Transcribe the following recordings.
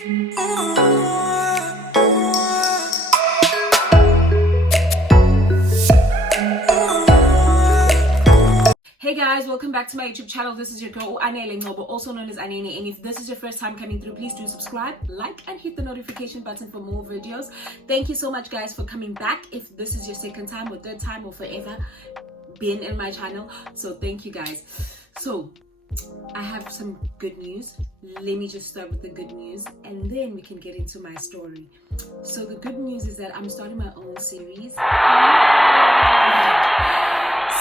Hey guys, welcome back to my YouTube channel. This is your girl Anele Nobo, also known as Anene, and if this is your first time coming through, please do subscribe, like, and hit the notification button for more videos. Thank you so much guys for coming back. If this is your second time or third time or forever been in my channel, so thank you guys. So I have some good news. Let me just start with the good news and then we can get into my story. So the good news is that I'm starting my own series.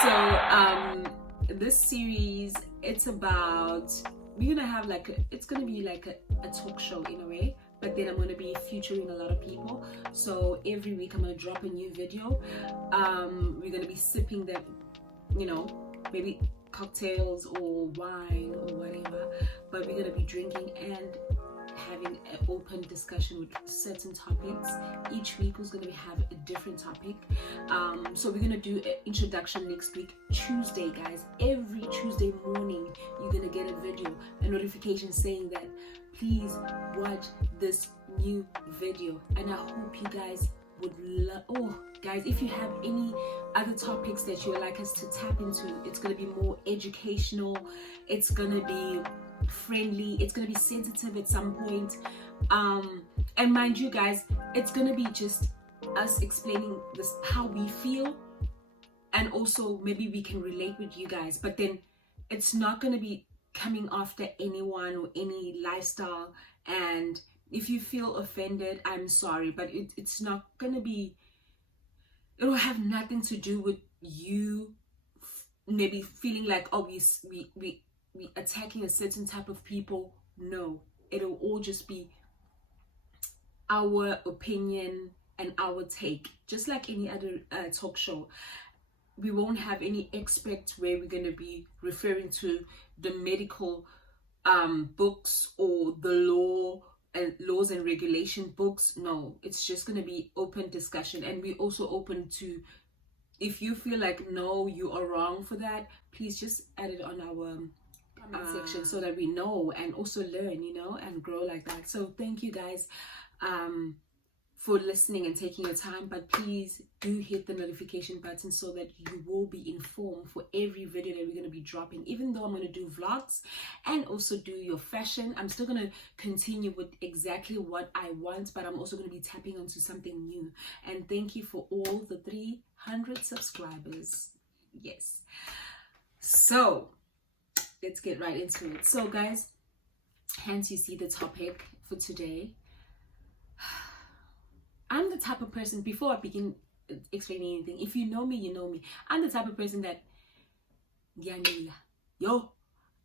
So this series, it's about, we're gonna have it's gonna be like a talk show in a way, but then I'm gonna be featuring a lot of people. So every week I'm gonna drop a new video. We're gonna be sipping that, maybe cocktails or wine or whatever, but we're gonna be drinking and having an open discussion with certain topics. Each week was going to have a different topic. So we're going to do an introduction next week, Tuesday, guys. Every Tuesday morning you're going to get a video, a notification saying that please watch this new video, and I hope you guys would love. Oh guys, if you have any other topics that you would like us to tap into, it's going to be more educational, it's going to be friendly, it's going to be sensitive at some point, and mind you guys, it's going to be just us explaining this, how we feel, and also maybe we can relate with you guys, but then it's not going to be coming after anyone or any lifestyle. And if you feel offended, I'm sorry, but it's not going to be, it will have nothing to do with you maybe feeling like, oh, we attacking a certain type of people. No, it'll all just be our opinion and our take, just like any other talk show. We won't have any expert where we're going to be referring to the medical books or the laws and regulation books. No, it's just going to be open discussion, and we're also open to, if you feel like no, you are wrong for that, please just add it on our section so that we know and also learn, and grow like that. So thank you guys for listening and taking your time, but please do hit the notification button so that you will be informed for every video that we're going to be dropping. Even though I'm going to do vlogs and also do your fashion, I'm still going to continue with exactly what I want, but I'm also going to be tapping onto something new. And thank you for all the 300 subscribers. Yes, so let's get right into it. So guys, hence you see the topic for today. I'm the type of person, before I begin explaining anything, if you know me, you know me. I'm the type of person that,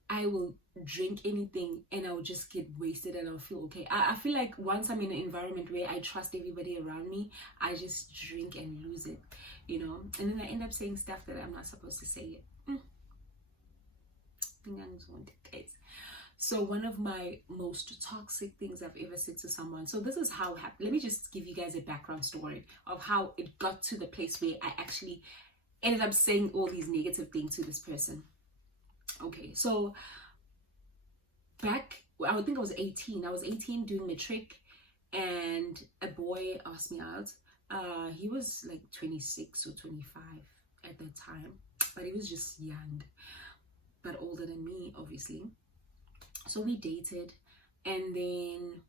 I will drink anything and I will just get wasted and I'll feel okay. I feel like once I'm in an environment where I trust everybody around me, I just drink and lose it, and then I end up saying stuff that I'm not supposed to say it. So one of my most toxic things I've ever said to someone, so this is how it happened. Let me just give you guys a background story of how it got to the place where I actually ended up saying all these negative things to this person. Okay, so back, I would think I was 18. I was 18 doing matric, and a boy asked me out. He was like 26 or 25 at that time, but he was just young, but older than me, obviously. So we dated, and then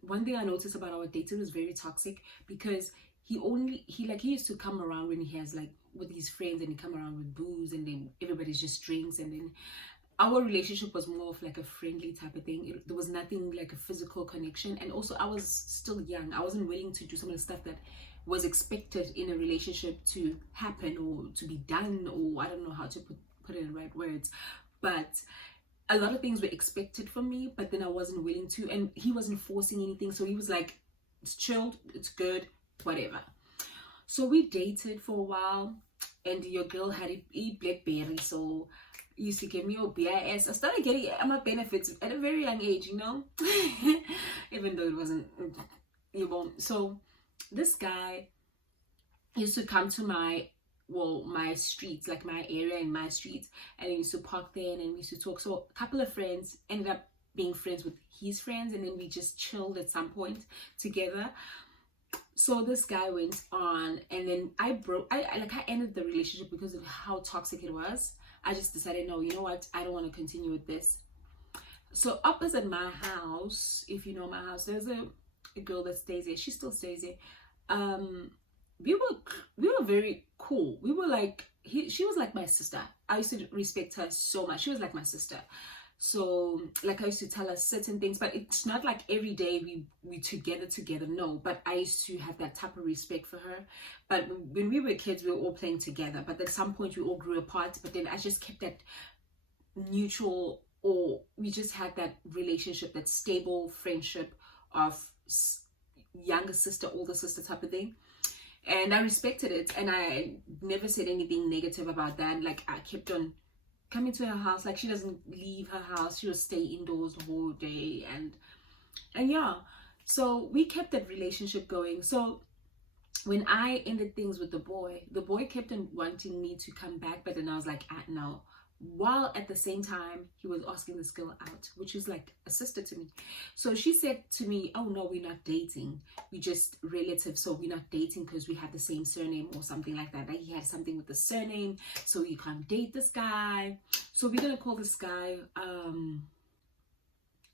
one thing I noticed about our dating was very toxic, because he used to come around when he has with his friends, and he come around with booze, and then everybody's just drinks, and then our relationship was more of like a friendly type of thing. There was nothing like a physical connection, and also I was still young. I wasn't willing to do some of the stuff that was expected in a relationship to happen or to be done, or I don't know how to put it in the right words, but a lot of things were expected from me, but then I wasn't willing to, and he wasn't forcing anything. So he was like, it's chilled, it's good, whatever. So we dated for a while, and your girl had a BlackBerry, so he used to give me your BIS. I started getting my benefits at a very young age, even though it wasn't, So this guy used to come to my streets, like my area and my streets, and I used to park there, and then we used to talk. So a couple of friends ended up being friends with his friends, and then we just chilled at some point together. So this guy went on, and then I ended the relationship because of how toxic it was. I just decided, no, you know what, I don't want to continue with this. So opposite my house, if you know my house, there's a girl that stays there. She still stays there. We were very cool. We were like, she was like my sister. I used to respect her so much. She was like my sister. So like I used to tell her certain things, but it's not like every day we together, no. But I used to have that type of respect for her. But when we were kids, we were all playing together. But at some point, we all grew apart. But then I just kept that neutral, or we just had that relationship, that stable friendship of younger sister, older sister type of thing. And I respected it, and I never said anything negative about that. Like, I kept on coming to her house. Like, she doesn't leave her house. She will stay indoors the whole day. And yeah, so we kept that relationship going. So when I ended things with the boy kept on wanting me to come back, but then I was like, no. While at the same time, he was asking this girl out, which is like a sister to me. So she said to me, oh no, we're not dating. We're just relatives. So we're not dating because we have the same surname or something like that. Like, he had something with the surname, so you can't date this guy. So we're going to call this guy,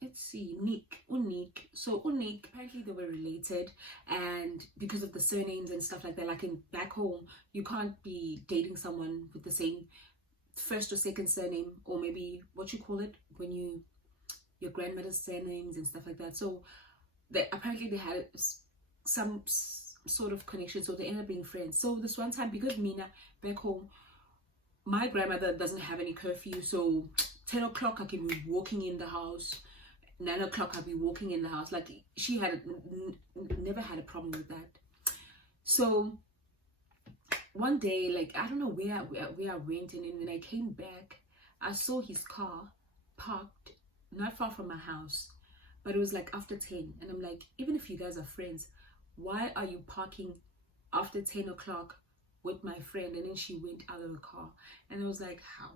let's see, Unik. So Unik, apparently they were related, and because of the surnames and stuff like that, like back home, you can't be dating someone with the same first or second surname, or maybe what you call it when your grandmother's surnames and stuff like that. So apparently they had some sort of connection, so they ended up being friends. So this one time, because Mina back home, my grandmother doesn't have any curfew, so 10 o'clock I can be walking in the house, 9 o'clock I'll be walking in the house. Like, she had never had a problem with that. So one day, like, I don't know where I went, and then when I came back, I saw his car parked not far from my house, but it was like after 10. And I'm like, even if you guys are friends, why are you parking after 10 o'clock with my friend? And then she went out of the car, and I was like, how?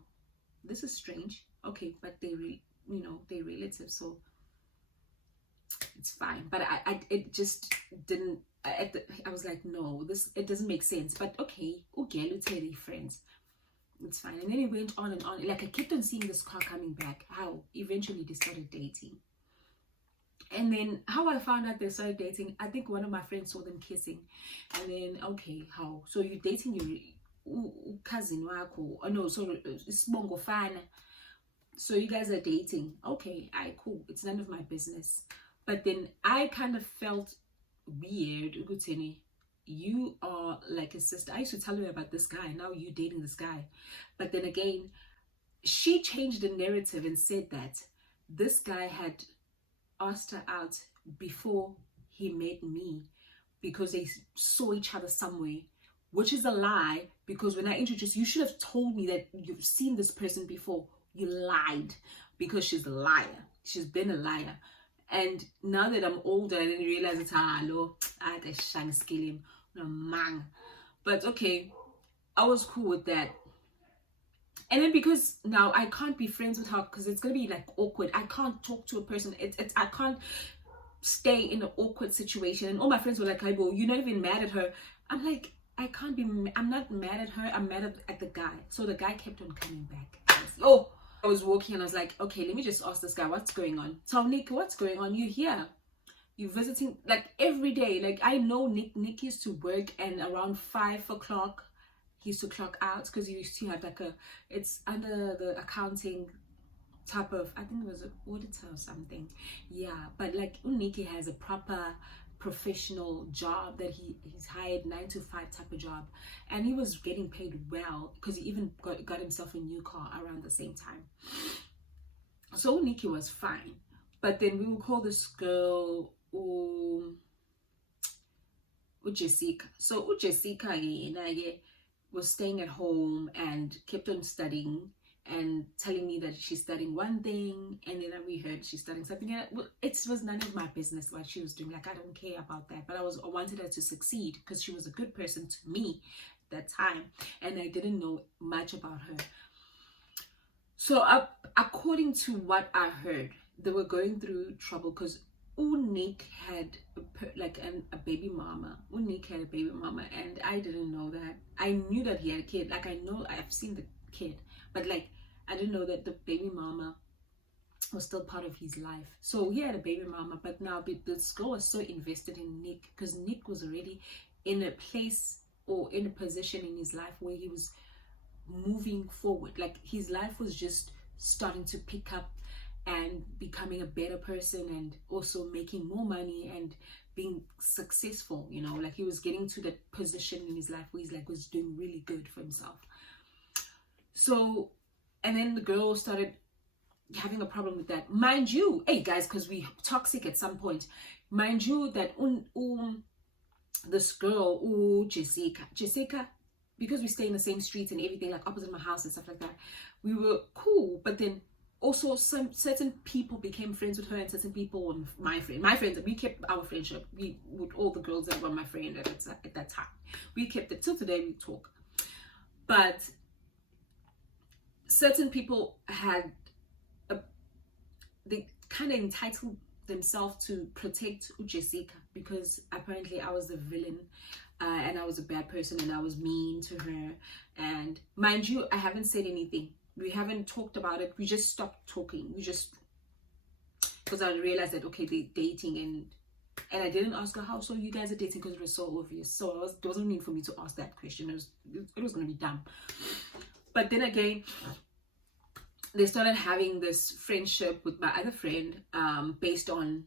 This is strange. Okay, but they're relatives, so it's fine. But it just didn't. I was like, no, it doesn't make sense. But okay, let's say they're friends. It's fine. And then it went on and on. Like, I kept on seeing this car coming back. How eventually they started dating. And then how I found out they started dating, I think one of my friends saw them kissing. And then, okay, how? So you're dating your cousin, wako? Oh no, sorry, it's Mongofana. So you guys are dating. Okay, cool. It's none of my business. But then I kind of felt weird. Uguteni, you are like a sister. I used to tell her about this guy. Now you dating this guy. But then again, she changed the narrative and said that this guy had asked her out before he met me because they saw each other somewhere, which is a lie. Because when I introduced you, should have told me that you've seen this person before. You lied, because she's a liar. She's been a liar. And now that I'm older, I didn't realize it's hello. I had a shang skill him. No man. But okay, I was cool with that. And then because now I can't be friends with her because it's gonna be like awkward. I can't talk to a person. I can't stay in an awkward situation. And all my friends were like, "Hey, you're not even mad at her." I'm like, I'm not mad at her. I'm mad at the guy. So the guy kept on coming back. I was walking and I was like, okay, let me just ask this guy, what's going on? So Nick, what's going on? You here? You visiting like every day? Like, I know Nick used to work, and around 5 o'clock he used to clock out because he used to have like it's under the accounting type of, I think it was an auditor or something. Yeah, but like Uniki has a proper professional job that he's hired 9 to 5 type of job, and he was getting paid well because he even got himself a new car around the same time. So Nikki was fine, but then we will call this girl Jessica. So Jessica was staying at home and kept on studying and telling me that she's studying one thing, and then we heard she's studying something else. Well, it was none of my business what she was doing. Like, I don't care about that, but I wanted her to succeed because she was a good person to me that time, and I didn't know much about her. So according to what I heard, they were going through trouble because Nick had a baby mama. Nick had a baby mama, and I didn't know that. I knew that he had a kid. Like, I know I've seen the kid, but like I didn't know that the baby mama was still part of his life. So he had a baby mama, but now this girl was so invested in Nick because Nick was already in a place or in a position in his life where he was moving forward. Like, his life was just starting to pick up and becoming a better person, and also making more money and being successful, you know. Like, he was getting to that position in his life where he's like was doing really good for himself. So, and then the girl started having a problem with that, mind you. Hey guys, because we toxic at some point, mind you, that this girl, Jessica, because we stay in the same streets and everything, like opposite my house and stuff like that, we were cool. But then also certain people became friends with her, and certain people were my friends. We kept our friendship. We, with all the girls that were my friend at that time, we kept it till today. We talk. But certain people had they kind of entitled themselves to protect Jessica, because apparently I was the villain, and I was a bad person, and I was mean to her. And mind you, I haven't said anything. We haven't talked about it. We just stopped talking. We just, because I realized that, okay, they're dating, and I didn't ask her how so you guys are dating, because it was so obvious. So there wasn't need for me to ask that question. It was going to be dumb. But then again, they started having this friendship with my other friend, based on,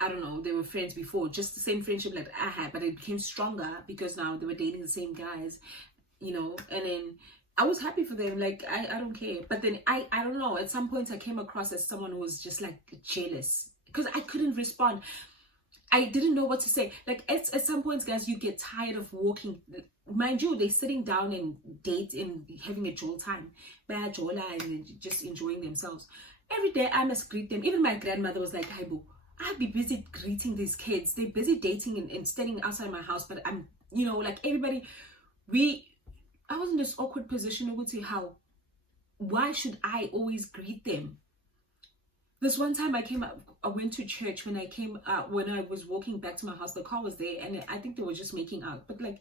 I don't know, they were friends before, just the same friendship that I had, but it became stronger because now they were dating the same guys, you know. And then I was happy for them, like I don't care. But then I don't know, at some point I came across as someone who was just like jealous, because I couldn't respond. I didn't know what to say. Like, at some points, guys, you get tired of walking. Mind you, they're sitting down and date and having a joy time, and just enjoying themselves. Every day I must greet them. Even my grandmother was like, "Hi boo, I'd be busy greeting these kids. They're busy dating and standing outside my house, but I'm, you know, like everybody, I was in this awkward position. I would say, why should I always greet them? This one time I went to church. When I was walking back to my house, the car was there, and I think they were just making out. But like,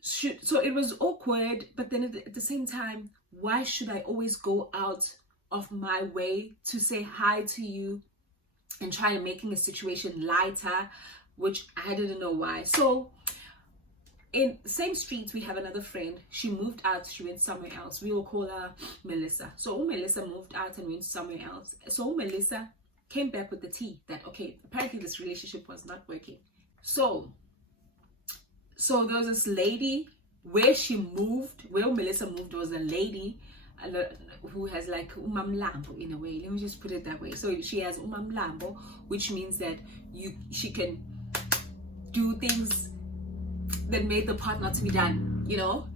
so it was awkward. But then at the same time, why should I always go out of my way to say hi to you and try and making a situation lighter, which I didn't know why. So in same streets, we have another friend. She moved out. She went somewhere else. We will call her Melissa. So Melissa moved out and went somewhere else. So Melissa came back with the tea that, okay, apparently this relationship was not working. So there was this lady where Melissa moved, was a lady who has like umamlambo in a way. Let me just put it that way. So she has umamlambo, which means that she can do things that made the part not to be done, you know.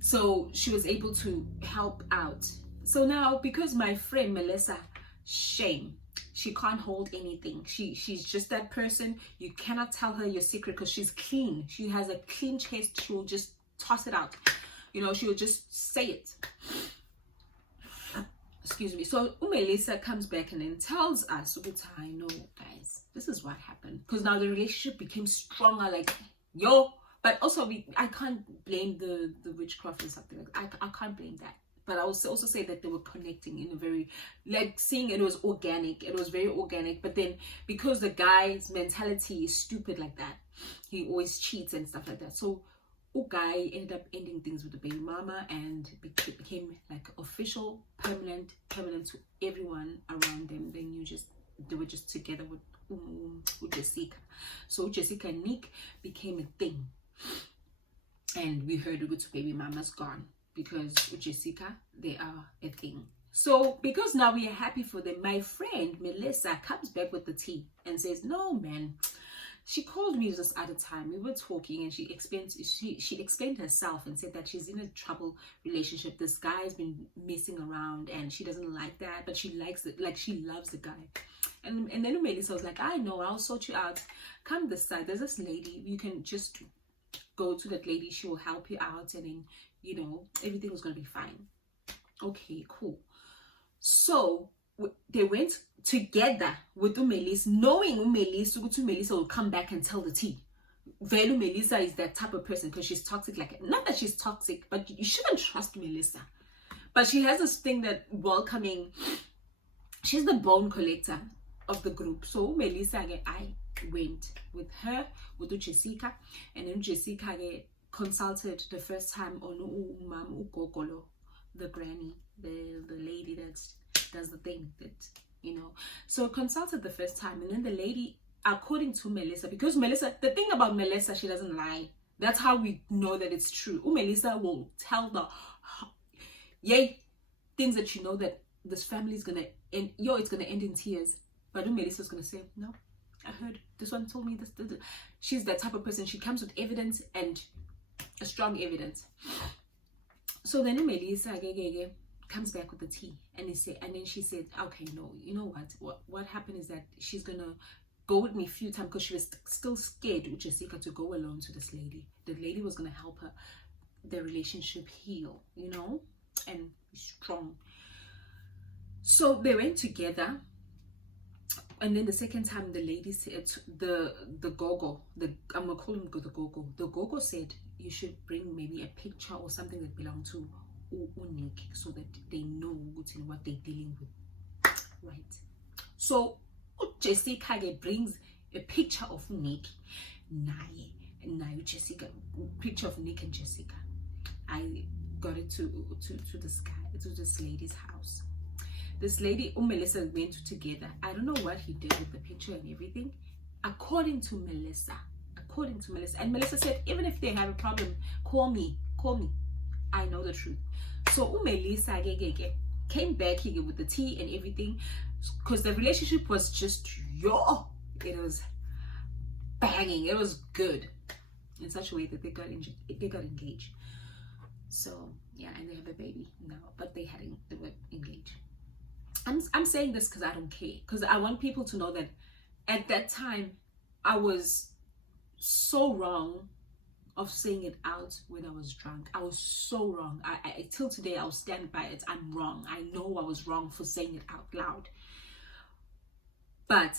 So she was able to help out. So now, because my friend Melissa, shame, she can't hold anything. She's just that person. You cannot tell her your secret because she's clean. She has a clean chest. She will just toss it out, you know. She will just say it. Excuse me. So Melissa comes back and then tells us, I know, guys, this is what happened. Because now the relationship became stronger, like, yo. But also, I can't blame the witchcraft and something like that. I can't blame that. But I will also say that they were connecting in a very, like, seeing it was organic. It was very organic. But then, because the guy's mentality is stupid like that, he always cheats and stuff like that. So, guy ended up ending things with the baby mama, and became like official, permanent to everyone around them. They were just together with Jessica. So Jessica and Nick became a thing. And we heard the baby mama's gone, because with Jessica, they are a thing. So because now we are happy for them, my friend Melissa comes back with the tea and says, no man, she called me this other time. We were talking, and she explained herself and said that she's in a trouble relationship. This guy's been messing around, and she doesn't like that, but she likes it, like she loves the guy. And then Melissa was like, I know, I'll sort you out. Come this side. There's this lady. You can just go to that lady. She will help you out, and then, you know, everything was gonna be fine. Okay, cool. So they went together with Umelis, knowing Umelis will come back and tell the tea. Velu Melissa is that type of person because she's toxic. Like, not that she's toxic, but you shouldn't trust Melissa. But she has this thing that welcoming. She's the bone collector of the group. So Melissa, I went with her, with Jessica, and then Jessica consulted the first time on Umam Ukokolo, the granny, the lady that does the thing that, you know. So consulted the first time, and then the lady, according to Melissa, because Melissa, the thing about Melissa, she doesn't lie. That's how we know that it's true. Melissa will tell the things that you know that this family is gonna end. It's gonna end in tears. But Melissa's gonna say, no, I heard this one told me this. She's that type of person. She comes with evidence and a strong evidence. So then Melissa comes back with the tea, and then she said, okay, no, you know what happened is that she's gonna go with me a few times because she was still scared with Jessica to go alone to this lady. The lady was gonna help her, the relationship heal, you know, and be strong. So they went together, and then the second time the lady said, the gogo, I'm gonna call him the gogo. The gogo said you should bring maybe a picture or something that belonged to Unik so that they know what they're dealing with, right? So Jessica brings a picture of Nick, Jessica, picture of Nick and Jessica. I got it to this guy, to this lady's house. This lady, Melissa went together. I don't know what he did with the picture and everything. According to Melissa, and Melissa said, even if they have a problem, call me. I know the truth. So Melissa came back here with the tea and everything, because the relationship was just it was banging. It was good in such a way that they got engaged. So yeah, and they have a baby now, but they were engaged. I'm saying this because I don't care, because I want people to know that at that time I was so wrong of saying it out when I was drunk. I was so wrong. I till today I'll stand by it. I'm wrong. I know I was wrong for saying it out loud. But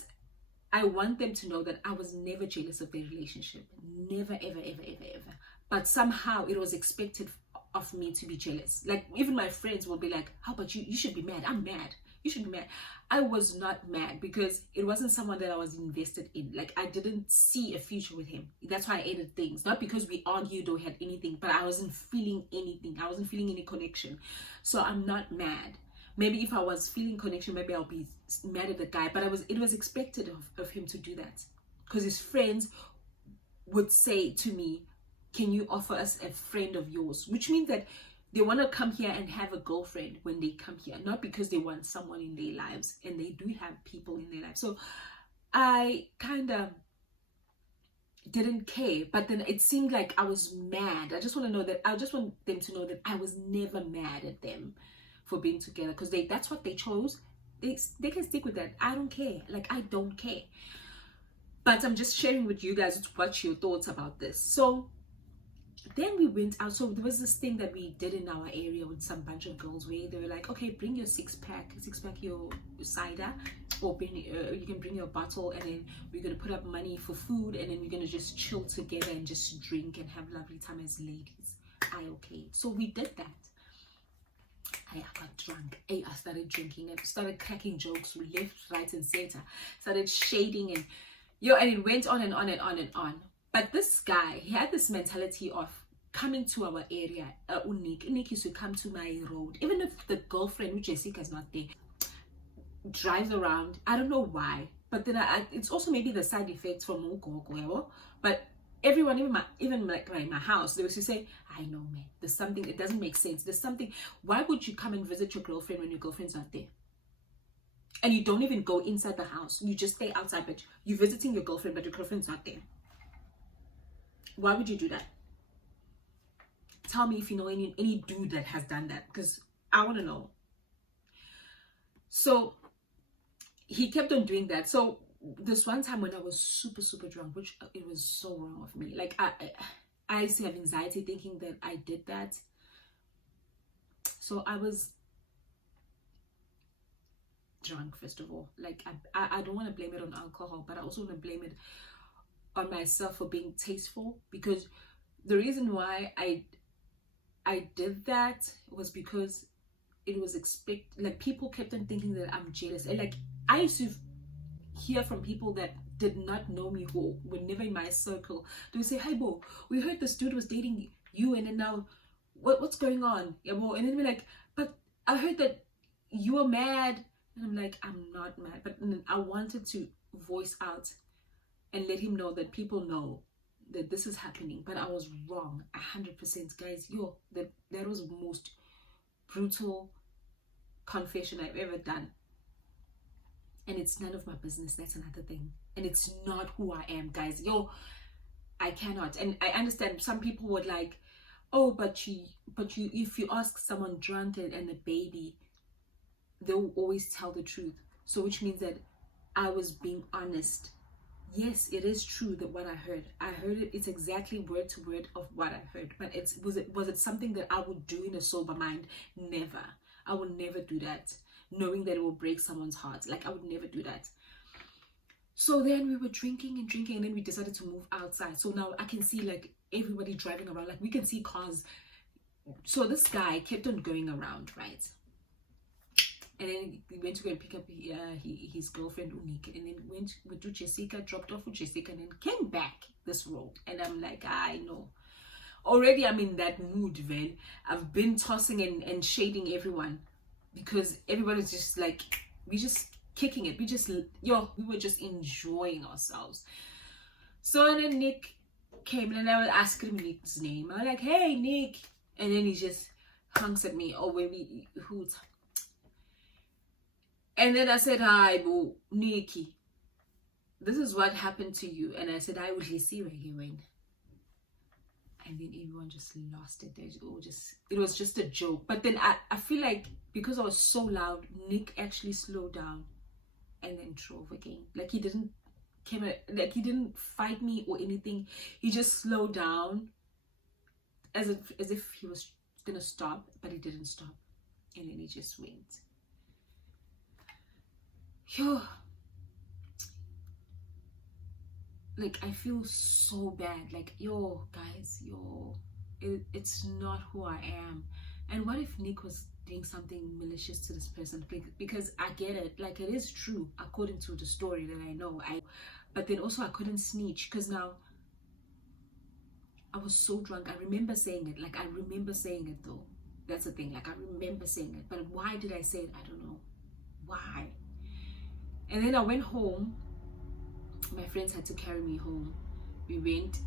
I want them to know that I was never jealous of their relationship. Never, ever, ever, ever, ever. But somehow it was expected of me to be jealous. Like, even my friends will be like, how about you? You should be mad. I'm mad. You should be mad. I was not mad because it wasn't someone that I was invested in. Like, I didn't see a future with him. That's why I ended things. Not because we argued or had anything, but I wasn't feeling anything. I wasn't feeling any connection. So I'm not mad. Maybe if I was feeling connection, maybe I'll be mad at the guy. But it was expected of him to do that. Because his friends would say to me, can you offer us a friend of yours? Which means that they want to come here and have a girlfriend when they come here, not because they want someone in their lives, and they do have people in their lives. So I kind of didn't care, but then it seemed like I was mad. I just want them to know that I was never mad at them for being together, because that's what they chose. They can stick with that. I don't care. Like, I don't care. But I'm just sharing with you guys what your thoughts about this. So then we went out. So there was this thing that we did in our area with some bunch of girls where they were like, okay, bring your six-pack your cider, or you can bring your bottle, and then we're going to put up money for food, and then we're going to just chill together and just drink and have lovely time as ladies. Okay. So we did that. I got drunk. I started drinking. I started cracking jokes left, right, and center. Started shading and it went on and on and on and on. But this guy, he had this mentality of coming to our area. Unik used to come to my road, even if the girlfriend, which Jessica is not there, drives around. I don't know why, but then it's also maybe the side effects from Ugogo. But everyone, even like my house, they used to say, I know, man, there's something, it doesn't make sense. There's something. Why would you come and visit your girlfriend when your girlfriend's not there? And you don't even go inside the house. You just stay outside, but you're visiting your girlfriend, but your girlfriend's not there. Why would you do that? Tell me if you know any dude that has done that, because I want to know. So he kept on doing that. So this one time when I was super, super drunk, which it was so wrong of me. Like, I used to have anxiety thinking that I did that. So drunk, first of all. Like, I don't want to blame it on alcohol, but I also want to blame it on myself for being tasteful, because the reason why I did that was because it was like people kept on thinking that I'm jealous. And like, I used to hear from people that did not know me, who were never in my circle. They would say, "Hey Bo, we heard this dude was dating you, and then now what's going on?" Yeah, Bo. And then we're like, "But I heard that you were mad." And I'm like, "I'm not mad," but I wanted to voice out and let him know that people know that this is happening. But I was wrong 100%, guys. That was the most brutal confession I've ever done. And it's none of my business. That's another thing. And it's not who I am, guys. I cannot. And I understand some people would like, "Oh, but you if you ask someone drunk and a baby, they'll always tell the truth." So which means that I was being honest. Yes, it is true that what I heard it. It's exactly word to word of what I heard. But was it something that I would do in a sober mind? Never. I would never do that, knowing that it will break someone's heart. Like, I would never do that. So then we were drinking, and then we decided to move outside. So now I can see like everybody driving around. Like, we can see cars. So this guy kept on going around, right? And then we went to go and pick up his girlfriend Unik, and then went to Jessica, dropped off with Jessica, and then came back this road. And I'm like, I know. Already I'm in that mood, man. I've been tossing and shading everyone, because everybody's just like, we just kicking it. We were just enjoying ourselves. So then Nick came, and I was asking him Nick's name. I'm like, "Hey, Nick." And then he just hunks at me. "Oh, who's?" And then I said, "Hi, Bo, Nikki. This is what happened to you." And I said, "I would see where he went." And then everyone just lost it. It was just a joke. But then I feel like because I was so loud, Nick actually slowed down and then drove again. Like, he didn't fight me or anything. He just slowed down as if he was gonna stop, but he didn't stop. And then he just went. Like, I feel so bad. Like, guys, it's not who I am. And what if Nick was doing something malicious to this person? Because I get it. Like, it is true according to the story that I know. But then also I couldn't snitch, because now I was so drunk. I remember saying it. Like, I remember saying it though. That's the thing. Like, I remember saying it. But why did I say it? I don't know. Why? And then I went home. My friends had to carry me home. We went,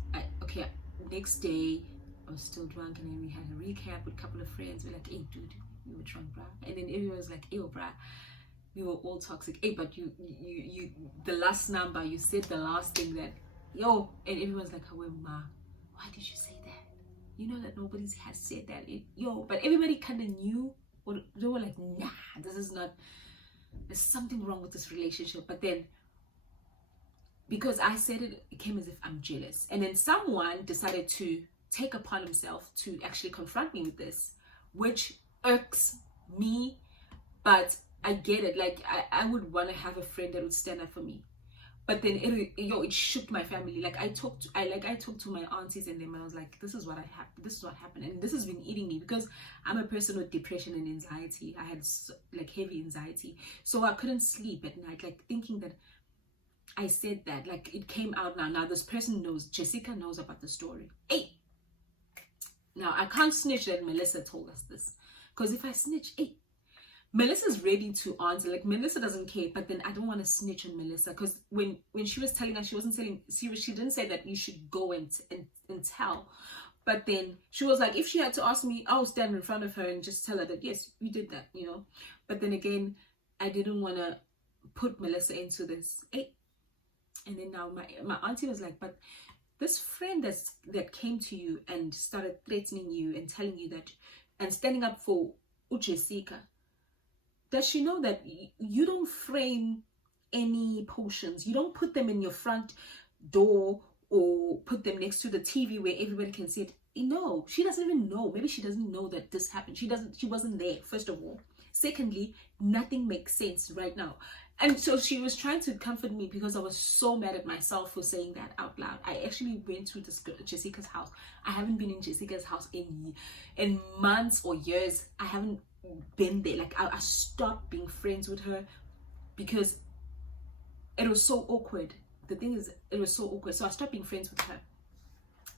next day I was still drunk, and then we had a recap with a couple of friends. We're like, "Hey dude, we were drunk, bruh." And then everyone was like, "Ew, bruh, we were all toxic. Hey, but you the last number, you said the last thing that, and everyone's like, "Oh ma, why did you say that? You know that nobody has said that." But everybody kind of knew, or they were like, "Nah, there's something wrong with this relationship." But then, because I said it, it came as if I'm jealous. And then someone decided to take upon himself to actually confront me with this, which irks me, but I get it. Like, I would want to have a friend that would stand up for me. But then it shook my family. Like, I talked to my aunties, and then I was like, this is what happened, and this has been eating me, because I'm a person with depression and anxiety. I had like heavy anxiety, so I couldn't sleep at night, like thinking that I said that. Like, it came out now. Now this person knows. Jessica knows about the story. Hey, now I can't snitch that Melissa told us this, because if I snitch, Melissa's ready to answer. Like, Melissa doesn't care, but then I don't want to snitch on Melissa, because when she was telling us, she wasn't telling serious. She didn't say that you should go and tell, but then she was like, if she had to ask me, I'll stand in front of her and just tell her that yes, we did that, But then again, I didn't want to put Melissa into this. And then now my auntie was like, but this friend that came to you and started threatening you and telling you that, and standing up for Jessica, does she know that you don't frame any potions? You don't put them in your front door or put them next to the TV where everybody can see it. No, she doesn't even know. Maybe she doesn't know that this happened. She wasn't there, first of all. Secondly, nothing makes sense right now. And so she was trying to comfort me because I was so mad at myself for saying that out loud. I actually went to Jessica's house. I haven't been in Jessica's house in months or years. I haven't been there. Like I stopped being friends with her because it was so awkward. The thing is, it was so awkward. So I stopped being friends with her.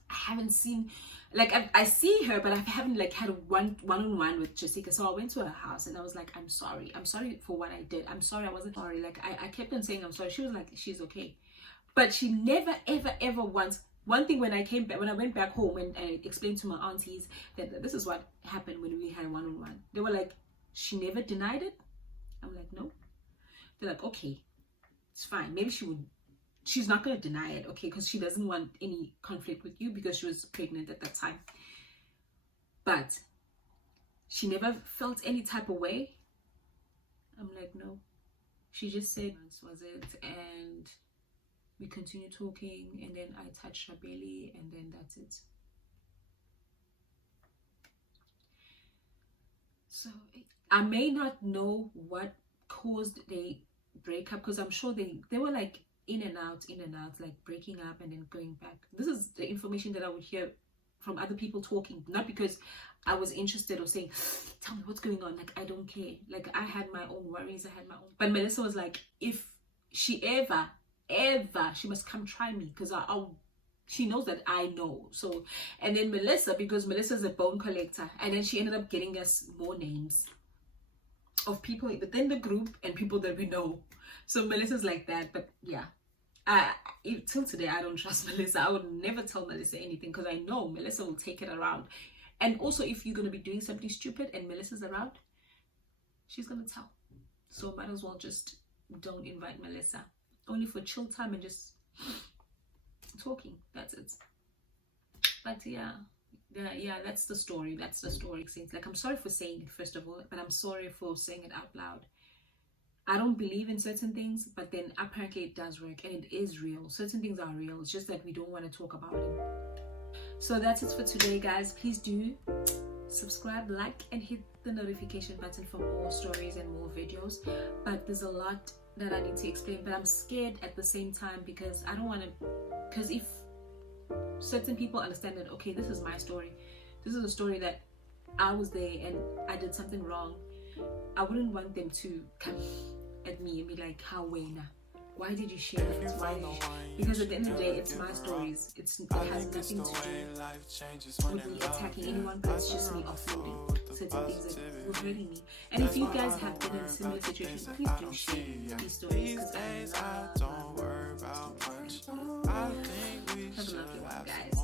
I haven't seen, like I see her, but I haven't like had a one-on-one with Jessica. So I went to her house and I was like, I'm sorry for what I did. I'm sorry, I wasn't sorry. Like I kept on saying I'm sorry. She was like, she's okay, but she never ever once. One thing, when I went back home and I explained to my aunties that this is what happened when we had one-on-one, they were like, she never denied it. I'm like, no. They're like, okay, it's fine. Maybe she's not going to deny it, okay, because she doesn't want any conflict with you because she was pregnant at that time. But she never felt any type of way. I'm like, no. She just said, was it? And we continued talking, and then I touched her belly, and then that's it. So I may not know what caused the breakup, because I'm sure they were like in and out, like breaking up and then going back. This is the information that I would hear from other people talking, not because I was interested or saying, tell me what's going on. Like, I don't care. Like, I had my own worries, I had my own. But Melissa was like, if she ever, she must come try me, because she knows that I know. So, and then Melissa, because Melissa's a bone collector, and then she ended up getting us more names of people within the group and people that we know. So Melissa's like that. But yeah, till today I don't trust Melissa. I would never tell Melissa anything, because I know Melissa will take it around. And also, if you're going to be doing something stupid and Melissa's around, she's going to tell. So might as well just don't invite Melissa, only for chill time and just talking. That's it. But yeah, that's the story. Like, I'm sorry for saying it, first of all, but I'm sorry for saying it out loud. I don't believe in certain things, but then apparently it does work, and it is real. Certain things are real. It's just that we don't want to talk about it. So that's it for today, guys. Please do subscribe, like, and hit the notification button for more stories and more videos. But there's a lot that I need to explain, but I'm scared at the same time, because I don't want to, because if certain people understand that, okay, this is my story, this is a story that I was there and I did something wrong, I wouldn't want them to come at me and be like, how Wayna, why did you share it? Because at the end of the day, it's my stories. It has nothing to do with me attacking anyone, but it's just me offloading certain things that were hurting me. And if you guys have been in a similar situation, please do share these stories, because I love stories. Have a lovely one, guys.